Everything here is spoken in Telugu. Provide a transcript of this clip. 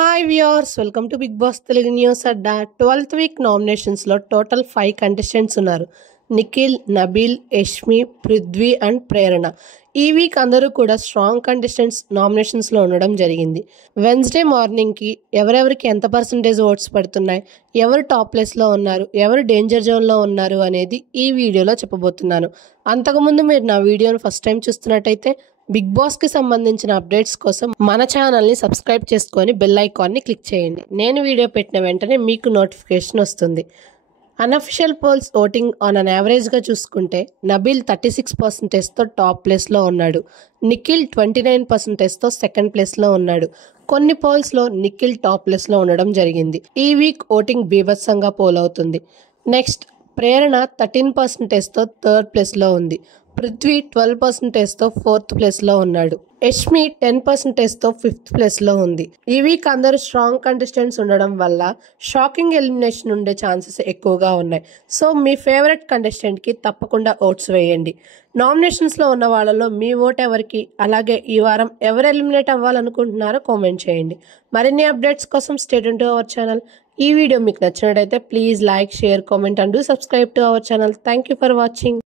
Hi viewers, welcome to Bigg Boss Telugu news అడ్డా. 12th వీక్ నామినేషన్స్లో టోటల్ 5 కంటెస్టెంట్స్ ఉన్నారు. నిఖిల్, నబీల్, యష్మి, పృథ్వీ అండ్ ప్రేరణ. ఈ వీక్ అందరూ కూడా స్ట్రాంగ్ కంటెస్టెంట్స్ నామినేషన్స్లో ఉండడం జరిగింది. వెన్స్డే మార్నింగ్కి ఎవరెవరికి ఎంత పర్సంటేజ్ ఓట్స్ పడుతున్నాయి, ఎవరు టాప్ ప్లేస్లో ఉన్నారు, ఎవరు డేంజర్ జోన్లో ఉన్నారు అనేది ఈ వీడియోలో చెప్పబోతున్నాను. అంతకుముందు మీరు నా వీడియోను ఫస్ట్ టైం చూస్తున్నట్టయితే బిగ్ బాస్కి సంబంధించిన అప్డేట్స్ కోసం మన ఛానల్ని సబ్స్క్రైబ్ చేసుకొని బెల్ ఐకాన్ని క్లిక్ చేయండి. నేను వీడియో పెట్టిన వెంటనే మీకు నోటిఫికేషన్ వస్తుంది. Unofficial polls voting on an యావరేజ్గా చూసుకుంటే నబీల్ 36%తో టాప్ ప్లేస్లో ఉన్నాడు. నిఖిల్ 29%తో సెకండ్ ప్లేస్లో ఉన్నాడు. కొన్ని పోల్స్లో నిఖిల్ టాప్ ప్లేస్లో ఉండడం జరిగింది. ఈ వీక్ ఓటింగ్ బీభత్సంగా పోల్ అవుతుంది. నెక్స్ట్ ప్రేరణ 13%తో థర్డ్ ప్లేస్లో ఉంది. పృథ్వీ 12%తో ఫోర్త్ ప్లేస్లో ఉన్నాడు. యష్మి 10%తో ఫిఫ్త్ ప్లేస్లో ఉంది. ఈ వీక్ అందరూ స్ట్రాంగ్ కంటెస్టెంట్స్ ఉండడం వల్ల షాకింగ్ ఎలిమినేషన్ ఉండే ఛాన్సెస్ ఎక్కువగా ఉన్నాయి. సో మీ ఫేవరెట్ కంటెస్టెంట్కి తప్పకుండా ఓట్స్ వేయండి. నామినేషన్స్లో ఉన్న వాళ్ళలో మీ ఓట్ ఎవరికి, అలాగే ఈ వారం ఎవరు ఎలిమినేట్ అవ్వాలనుకుంటున్నారో కామెంట్ చేయండి. మరిన్ని అప్డేట్స్ కోసం stay tuned to our channel. ఈ వీడియో మీకు నచ్చినట్టయితే please like, share, comment and do subscribe to our channel. Thank you for watching.